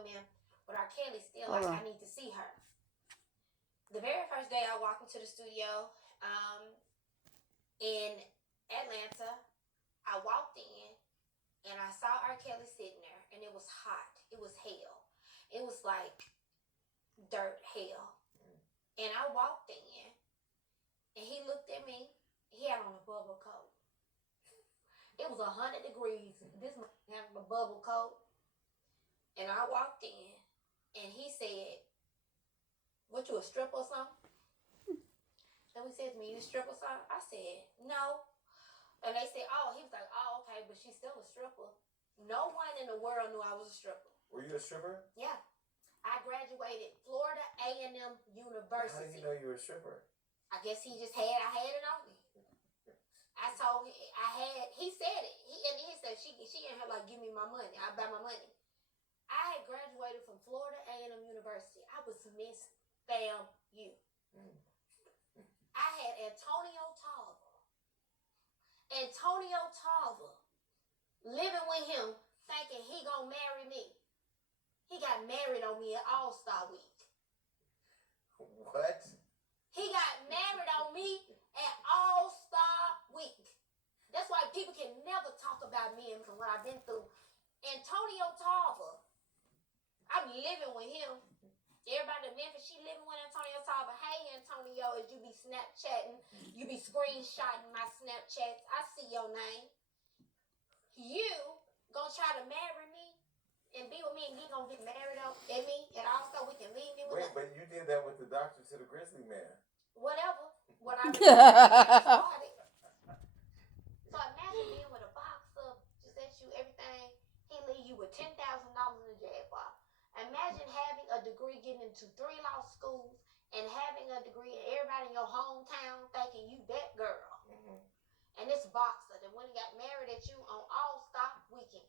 and them, but R. Kelly's still like, I need to see her. The very first day I walked into the studio in Atlanta, I walked in and I saw R. Kelly sitting there, and it was hot. It was hell. It was like dirt hell. And I walked in, and he looked at me. He had on a bubble coat. It was 100 degrees. This man had a bubble coat. And I walked in, and he said, "What, you a stripper or something?" So he said to me, "You a stripper or something?" I said, "No." And they said, "Oh," he was like, "Oh, okay, but she's still a stripper." No one in the world knew I was a stripper. Were you a stripper? Yeah. I graduated Florida A&M University. How did he know you were a stripper? I guess he just I had it on me. I told him, he said it. He said, she in here like, "Give me my money. I'll buy my money." I had graduated from Florida A&M University. I was Miss FAMU. I had Antonio Tarver living with him, thinking he gonna marry me. He got married on me at All-Star Week. What? He got married on me at All-Star Week. That's why people can never talk about me and what I've been through. Antonio Tarver, I'm living with him. Everybody in Memphis, she living with Antonio Tarver. Hey, Antonio, as you be Snapchatting, you be screenshotting my Snapchats. I see your name. You gonna try to marry me and be with me, and you gonna get married at me, and also we can leave me with. Wait, but you did that with the doctor to the Grizzly Man. Whatever. What I started. So imagine being with a boxer, just let you everything. He leave you with $10,000 in the Jaguar. Imagine having a degree, getting into 3 law schools, and having a degree, and everybody in your hometown thinking you that girl. And this boxer that when he got married at you on All-Star Weekend.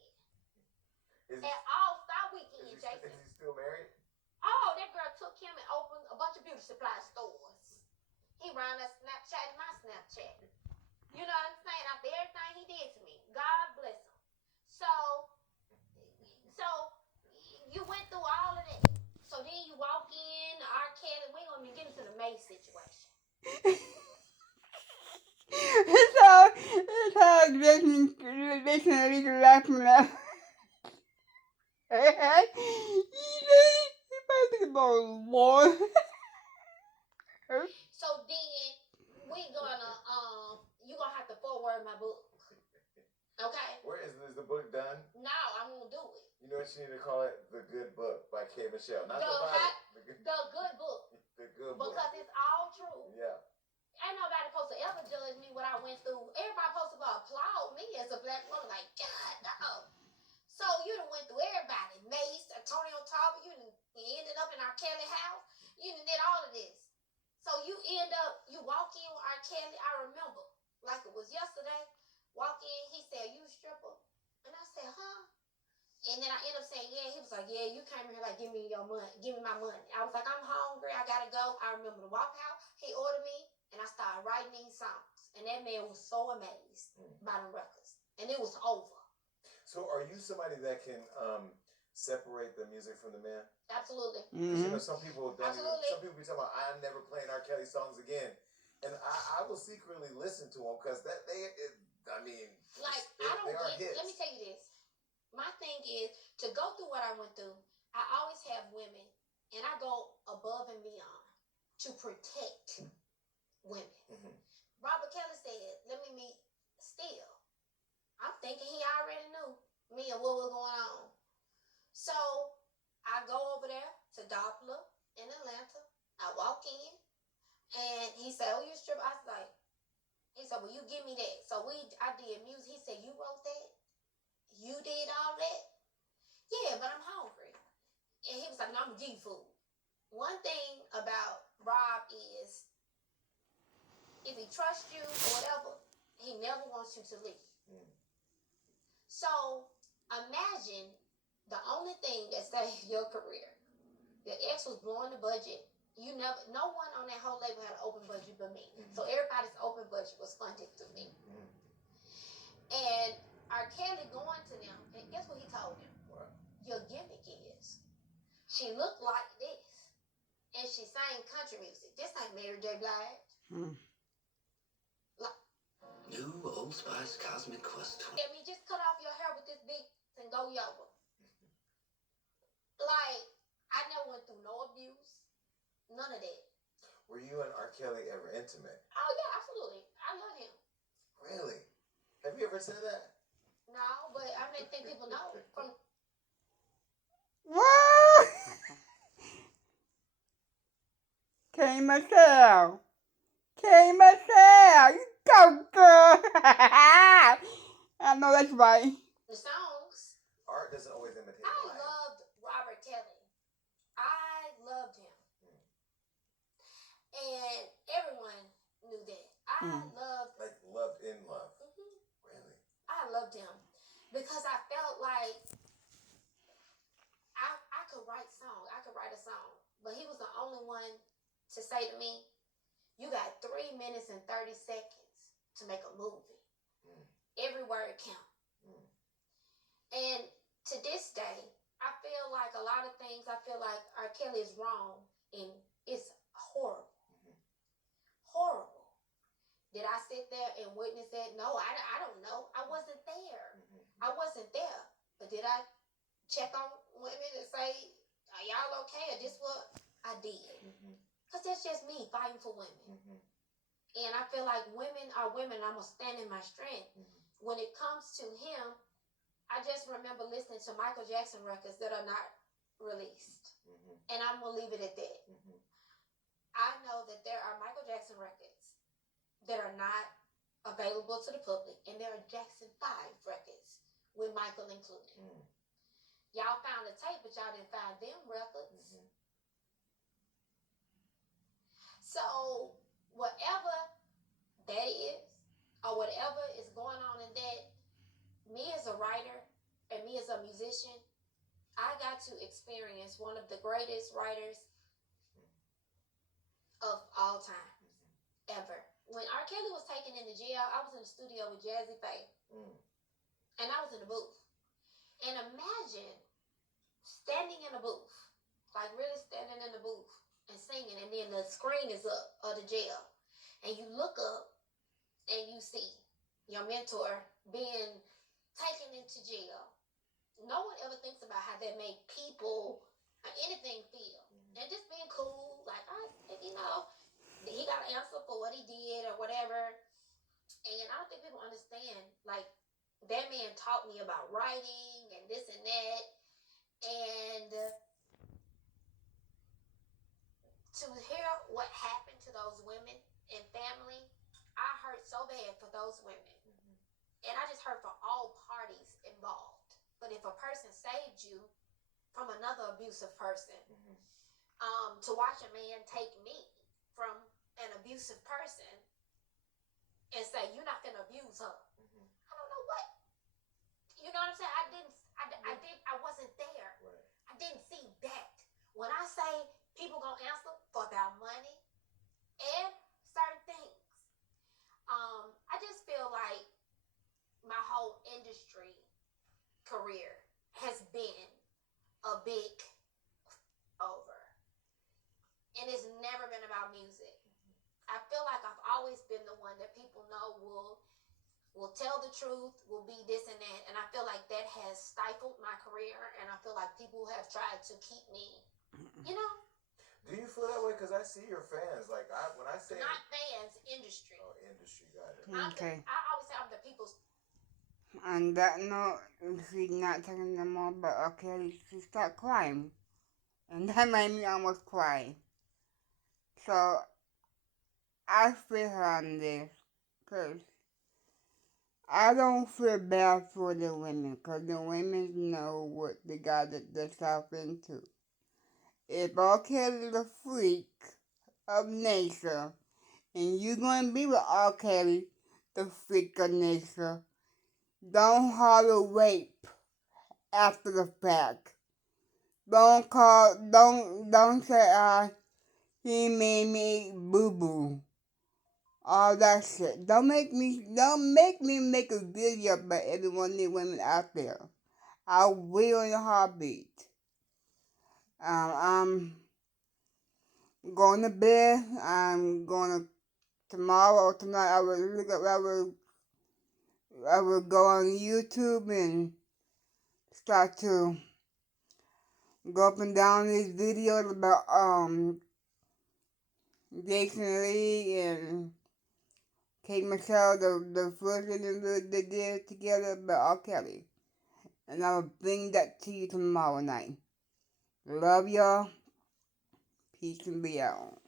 At All-Star Weekend, Jason. Is he still married? Oh, that girl took him and opened a bunch of beauty supply stores. He ran that Snapchat in my Snapchat. You know what I'm saying? After everything he did to me. God bless him. So you went through all of that. So then you walk in, R. Kelly, we ain't gonna be getting to the Mace situation. It's how making a little laugh now. He about more. So then we gonna you gonna have to forward my book. Okay? Where is the book done? No, I'm gonna do it. You know what you need to call it? The Good Book by K. Michelle. Not the Bible. The Good Book. The Good Book. Because it's all true. Yeah. Ain't nobody supposed to ever judge me what I went through. Everybody supposed to applaud me as a black woman. Like, God, no. So you done went through everybody. Mace, Antonio Tarver, you ended up in R. Kelly house. You done did all of this. So you walk in with R. Kelly. I remember, like it was yesterday. Walk in, he said, "You a stripper?" And I said, "Huh?" And then I ended up saying, "Yeah." He was like, "Yeah, you came here like, give me your money. Give me my money." I was like, "I'm hungry. I gotta go." I remember the walk out. He ordered me, and I started writing these songs. And that man was so amazed by the records. And it was over. So are you somebody that can separate the music from the man? Absolutely. You know, some people don't Absolutely. Some people be talking about, "I'm never playing R. Kelly songs again." And I will secretly listen to them because I don't get hits. Let me tell you this. My thing is to go through what I went through. I always have women, and I go above and beyond to protect women. Robert Kelly said, "Let me meet Steele." I'm thinking he already knew me and what was going on. So I go over there to Doppler in Atlanta. I walk in, and he said, "Oh, you strip?" I was like, he said, "Well, you give me that." So I did music. He said, "You wrote that? You did all that?" "Yeah, but I'm hungry." And he was like, "No, I'm gonna give you food." One thing about Rob is, if he trusts you or whatever, he never wants you to leave. So imagine the only thing that saved your career. Your ex was blowing the budget. No one on that whole label had an open budget but me. So everybody's open budget was funded through me. And R. Kelly going to them, and guess what he told them? What? Your gimmick is She looked like this, and she sang country music. This ain't Mary J. Blige. New Old Spice Cosmic Quest. I mean, just cut off your hair with this big and go yoga. Like, I never went through no abuse, none of that. Were you and R. Kelly ever intimate? Oh yeah, absolutely. I love him. Really? Have you ever said that? No, but I mean, think people know from. What? K Michelle. K Michelle. You go, girl. I know that's right. The songs. Art doesn't always imitate I life. loved Robert Kelly. I loved him. And everyone knew that. I loved. Like loved in love. Really? I loved him because I felt like I could write songs. I could write a song. But he was the only one to say to me, you got 3 minutes and 30 seconds to make a movie. Every word counts. And to this day, I feel like a lot of things, I feel like R. Kelly is wrong and it's horrible. Horrible. Did I sit there and witness that? No, I don't know. I wasn't there. I wasn't there. But did I check on women and say, are y'all okay? Or this what I did? Because that's just me fighting for women. And I feel like women are women. I'm going to stand in my strength. When it comes to him, I just remember listening to Michael Jackson records that are not released. And I'm going to leave it at that. I know that there are Michael Jackson records that are not available to the public. And there are Jackson 5 records with Michael included. Y'all found the tape, but y'all didn't find them records. So whatever that is, or whatever is going on in that, me as a writer and me as a musician, I got to experience one of the greatest writers of all time, ever. When R. Kelly was taken into jail, I was in the studio with Jazzy Faye, and I was in the booth. And imagine standing in a booth, like really standing in the booth and singing, and then the screen is up of the jail, and you look up and you see your mentor being taken into jail. No one ever thinks about how that made people or anything feel. And just being cool, like, you know, he got an answer for what he did or whatever. And I don't think people understand, like, that man taught me about writing and this and that. And to hear what happened to those women and family, I hurt so bad for those women. And I just hurt for all parties involved. But if a person saved you from another abusive person, to watch a man take me from an abusive person and say, you're not going to abuse her. I don't know what. You know what I'm saying? I wasn't there. Right. I didn't see that. When I say people going to answer for their money and certain things, I just feel like my whole industry career has been a big over. And it's never been about music. I feel like I've always been the one that people know will tell the truth, will be this and that. And I feel like that has stifled my career. And I feel like people have tried to keep me, you know? Do you feel that way? Because I see your fans. Like, when I say... Not fans, industry. Oh, industry, got it. Okay. I always say I'm the people's... On that note, she's not talking no more, but okay, she started crying. And that made me almost cry. So, I feel her on this, because I don't feel bad for the women, because the women know what they got themselves into. If R. Kelly's a freak of nature, and you're going to be with R. Kelly, the freak of nature, don't holler rape after the fact. Don't say, he made me boo-boo. All that shit. Don't make me make a video about every one of the women out there. I will in a heartbeat. I'm going to bed. I'm going to tomorrow or tonight. I will go on YouTube and start to go up and down these videos about Jason Lee and Kate Michelle, the first interview they did together about R. Kelly. And I will bring that to you tomorrow night. Love y'all. Peace and be out.